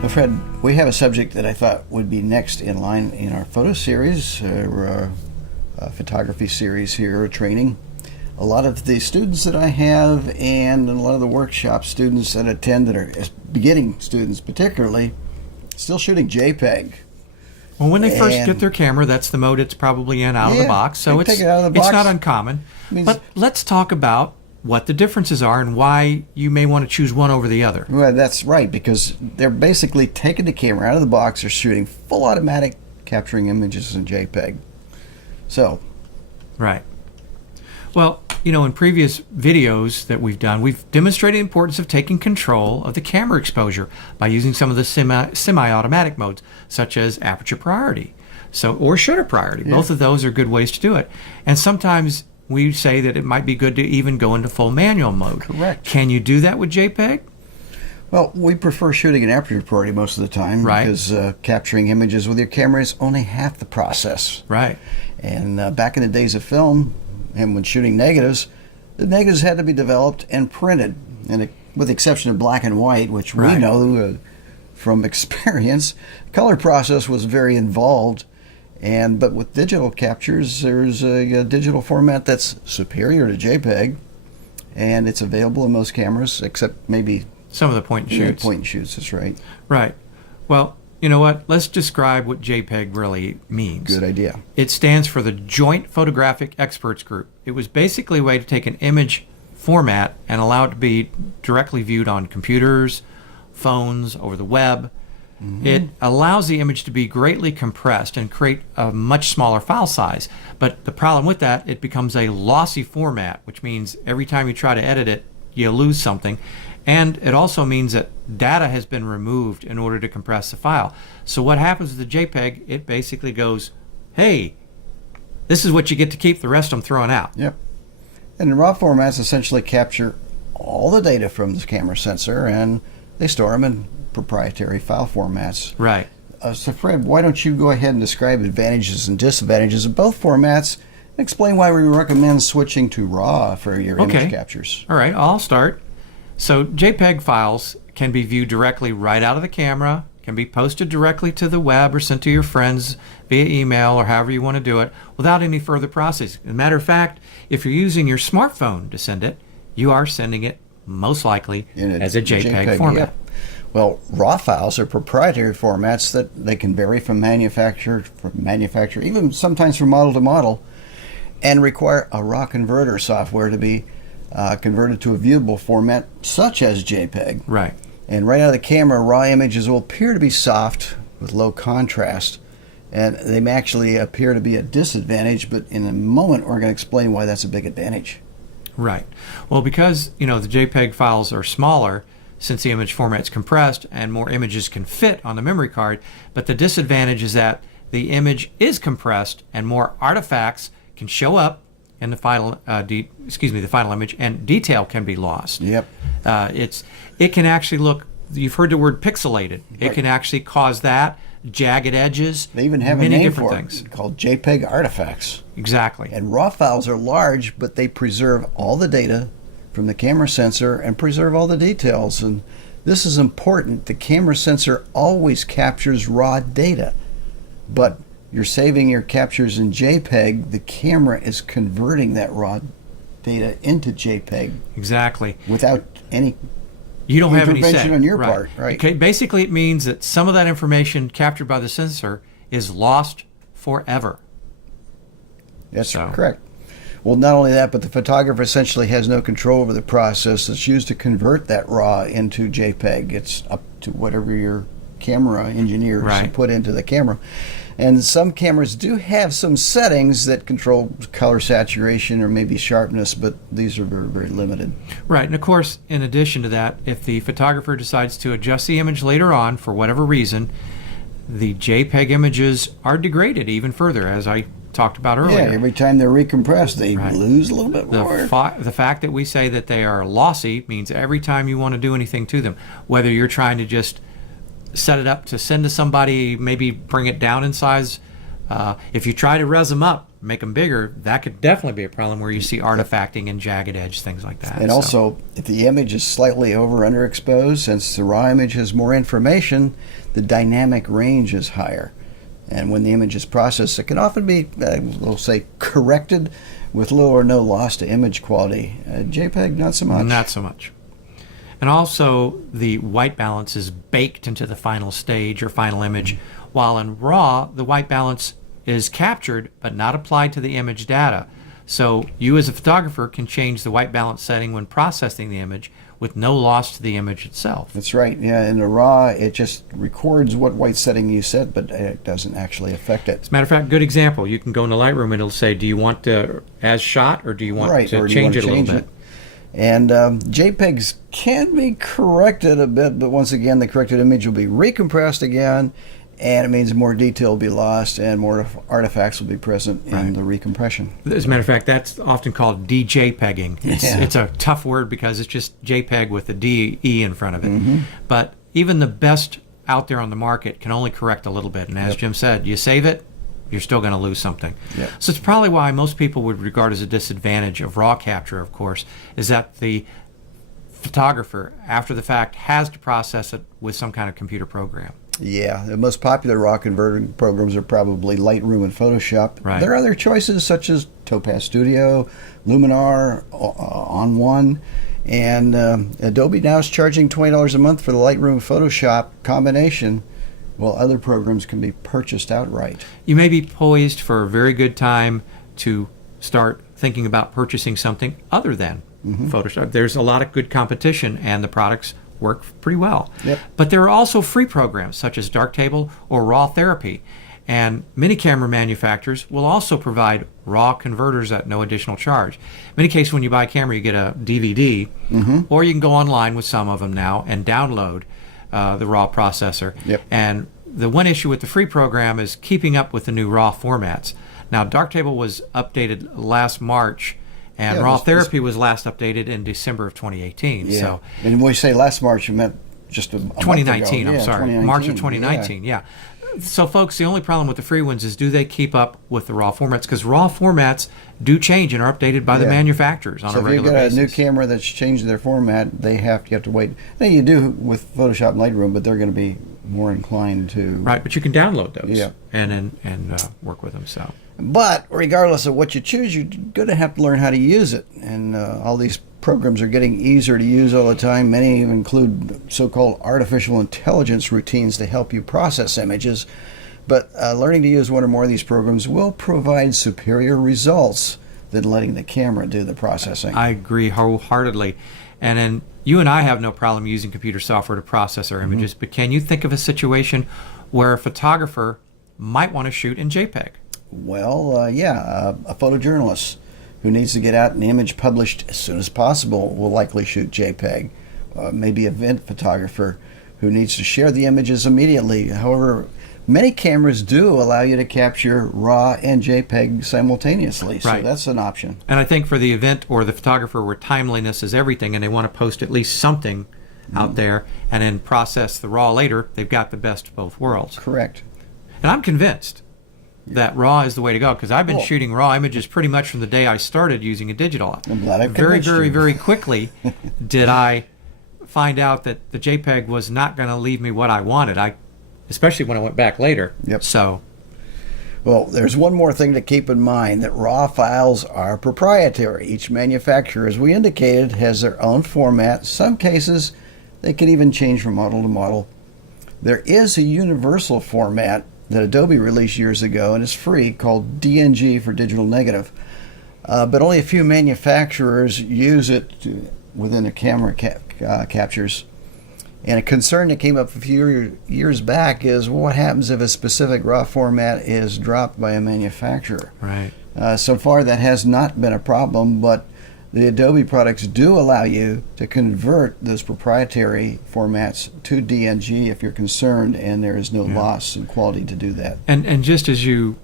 Well, Fred, we have a subject that I thought would be next in line in our photo series, or photography series here, training. A lot of the students that I have and a lot of the workshop students that attend that are beginning students particularly, still shooting JPEG. Well, when they first get their camera, that's the mode it's probably in out of the box. So take it out of the box. It's not uncommon. But let's talk about what the differences are and why you may want to choose one over the other. Well, that's right, because they're basically taking the camera out of the box, they're shooting full automatic, capturing images in JPEG. So. Right. Well, you know, in previous videos that we've done, we've demonstrated the importance of taking control of the camera exposure by using some of the semi-automatic modes, such as aperture priority, or shutter priority. Yeah. Both of those are good ways to do it. And sometimes we say that it might be good to even go into full manual mode. Correct. Can you do that with JPEG? Well, we prefer shooting in aperture priority most of the time, right, because capturing images with your camera is only half the process. Right. And back in the days of film, and when shooting negatives, the negatives had to be developed and printed, and with the exception of black and white, which we know from experience, the color process was very involved. But with digital captures, there's a digital format that's superior to JPEG, and it's available in most cameras, except maybe some of the point and shoots. Point and shoots, that's right. Right. Well, you know what? Let's describe what JPEG really means. Good idea. It stands for the Joint Photographic Experts Group. It was basically a way to take an image format and allow it to be directly viewed on computers, phones, over the web. Mm-hmm. It allows the image to be greatly compressed and create a much smaller file size. But the problem with that, it becomes a lossy format, which means every time you try to edit it, you lose something. And it also means that data has been removed in order to compress the file. So what happens with the JPEG, it basically goes, hey, this is what you get to keep, the rest I'm throwing out. Yep. And the RAW formats essentially capture all the data from the camera sensor, and they store them in proprietary file formats. Right. So Fred, why don't you go ahead and describe advantages and disadvantages of both formats and explain why we recommend switching to RAW for your image captures. All right, I'll start. So JPEG files can be viewed directly right out of the camera, can be posted directly to the web or sent to your friends via email or however you want to do it without any further processing. As a matter of fact, if you're using your smartphone to send it, you are sending it most likely as a JPEG format. Yeah. Well, RAW files are proprietary formats that they can vary from manufacturer, even sometimes from model to model, and require a RAW converter software to be converted to a viewable format such as JPEG. Right. And right out of the camera, RAW images will appear to be soft with low contrast, and they may actually appear to be a disadvantage, but in a moment we're going to explain why that's a big advantage. Right. Well, because the JPEG files are smaller, since the image format's compressed and more images can fit on the memory card, but the disadvantage is that the image is compressed and more artifacts can show up in the final the final image, and detail can be lost. Yep. It can actually look, you've heard the word pixelated. Right. It can actually cause that, jagged edges. They even have many a name different for things. It called JPEG artifacts. Exactly. And RAW files are large, but they preserve all the data from the camera sensor and preserve all the details. And this is important. The camera sensor always captures raw data, but you're saving your captures in JPEG. The camera is converting that raw data into JPEG. Exactly. Without any you don't have any intervention say. on your right. part. Right. Okay. Basically, it means that some of that information captured by the sensor is lost forever. That's correct. Well, not only that, but the photographer essentially has no control over the process that's used to convert that RAW into JPEG. It's up to whatever your camera engineers put into the camera. And some cameras do have some settings that control color saturation or maybe sharpness, but these are very, very limited. Right. And of course, in addition to that, if the photographer decides to adjust the image later on for whatever reason, the JPEG images are degraded even further, as I talked about earlier. Yeah, every time they're recompressed, they lose a little bit more. The fact that we say that they are lossy means every time you want to do anything to them, whether you're trying to just set it up to send to somebody, maybe bring it down in size. If you try to res them up, make them bigger, that could definitely be a problem where you see artifacting and jagged edge, things like that. And also, if the image is slightly over underexposed, since the raw image has more information, the dynamic range is higher. And when the image is processed, it can often be, we'll say, corrected with little or no loss to image quality. JPEG, not so much. Not so much. And also, the white balance is baked into the final stage or final image, while in RAW, the white balance is captured but not applied to the image data. So you as a photographer can change the white balance setting when processing the image with no loss to the image itself. That's right. Yeah, in the RAW, it just records what white setting you set, but it doesn't actually affect it. As a matter of fact, good example. You can go into Lightroom and it'll say, do you want as shot or do you want to change it a little bit? And JPEGs can be corrected a bit, but once again, the corrected image will be recompressed again, and it means more detail will be lost and more artifacts will be present in the recompression. As a matter of fact, that's often called de-JPEGing. It's a tough word because it's just JPEG with the DE in front of it. But even the best out there on the market can only correct a little bit. And as Jim said, you save it, you're still going to lose something. So it's probably why most people would regard as a disadvantage of RAW capture, of course, is that the photographer, after the fact, has to process it with some kind of computer program. Yeah, the most popular RAW converting programs are probably Lightroom and Photoshop. There are other choices such as Topaz Studio, Luminar, ON1, and Adobe now is charging $20 a month for the Lightroom Photoshop combination, while other programs can be purchased outright. You may be poised for a very good time to start thinking about purchasing something other than Photoshop. There's a lot of good competition, and the products work pretty well. But there are also free programs such as Darktable or Raw Therapy, and many camera manufacturers will also provide RAW converters at no additional charge. In many cases, when you buy a camera, you get a DVD, or you can go online with some of them now and download the RAW processor. And the one issue with the free program is keeping up with the new RAW formats. Now, Darktable was updated last March, and Raw Therapy was last updated in December of 2018. So, and when we say last March, you meant just a 2019. month ago. I'm sorry, 2019. March of 2019. So, folks, the only problem with the free ones is, do they keep up with the RAW formats? Because RAW formats do change and are updated by the manufacturers on a regular basis. So if you've got a new camera that's changed their format, you have to wait. Now, you do with Photoshop and Lightroom, but they're going to be more inclined to... Right, but you can download those and work with them. So. But regardless of what you choose, you're going to have to learn how to use it. And all these programs are getting easier to use all the time. Many even include so-called artificial intelligence routines to help you process images. But learning to use one or more of these programs will provide superior results than letting the camera do the processing. I agree wholeheartedly. And then you and I have no problem using computer software to process our images, but can you think of a situation where a photographer might want to shoot in JPEG? Well, a photojournalist who needs to get out an image published as soon as possible will likely shoot JPEG. Maybe an event photographer who needs to share the images immediately. However, many cameras do allow you to capture RAW and JPEG simultaneously, so that's an option. And I think for the event or the photographer where timeliness is everything and they want to post at least something out there and then process the RAW later, they've got the best of both worlds. Correct. And I'm convinced that RAW is the way to go, because I've been shooting RAW images pretty much from the day I started using a digital. I'm glad I've very, convinced you. very quickly did I find out that the JPEG was not going to leave me what I wanted. Especially when I went back later. So, well, there's one more thing to keep in mind, that RAW files are proprietary. Each manufacturer, as we indicated, has their own format. In some cases, they can even change from model to model. There is a universal format that Adobe released years ago, and it's free, called DNG for digital negative. But only a few manufacturers use it within their camera captures. And a concern that came up a few years back is what happens if a specific RAW format is dropped by a manufacturer. So far, that has not been a problem, but the Adobe products do allow you to convert those proprietary formats to DNG if you're concerned, and there is no loss in quality to do that. And just as you,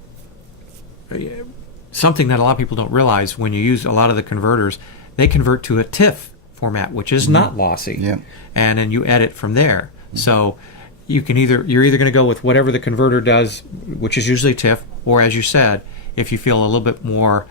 something that a lot of people don't realize, when you use a lot of the converters, they convert to a TIFF format, which is not lossy, and then you edit from there. So you're either going to go with whatever the converter does, which is usually TIFF, or as you said, if you feel a little bit more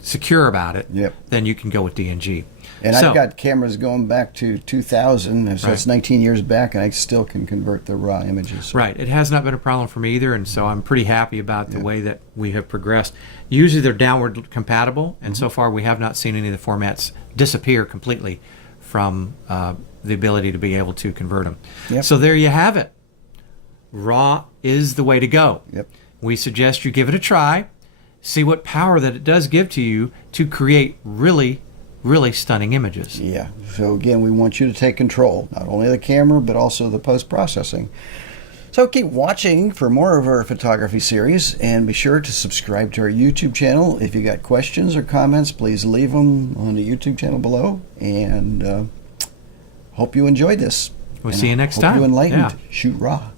secure about it, Yep. then you can go with DNG. And So- I've got cameras going back to 2000, so Right. it's 19 years back, and I still can convert the raw images. Right. It has not been a problem for me either, and so I'm pretty happy about the way that we have progressed. Usually they're downward compatible, and so far we have not seen any of the formats disappear completely from the ability to be able to convert them. Yep. So there you have it. RAW is the way to go. Yep. We suggest you give it a try, see what power that it does give to you to create really, really stunning images. Yeah. So again, we want you to take control, not only of the camera, but also the post-processing. So keep watching for more of our photography series, and be sure to subscribe to our YouTube channel. If you got questions or comments, please leave them on the YouTube channel below. And hope you enjoyed this. We'll And see you next hope time. you enlightened. Yeah. Shoot raw.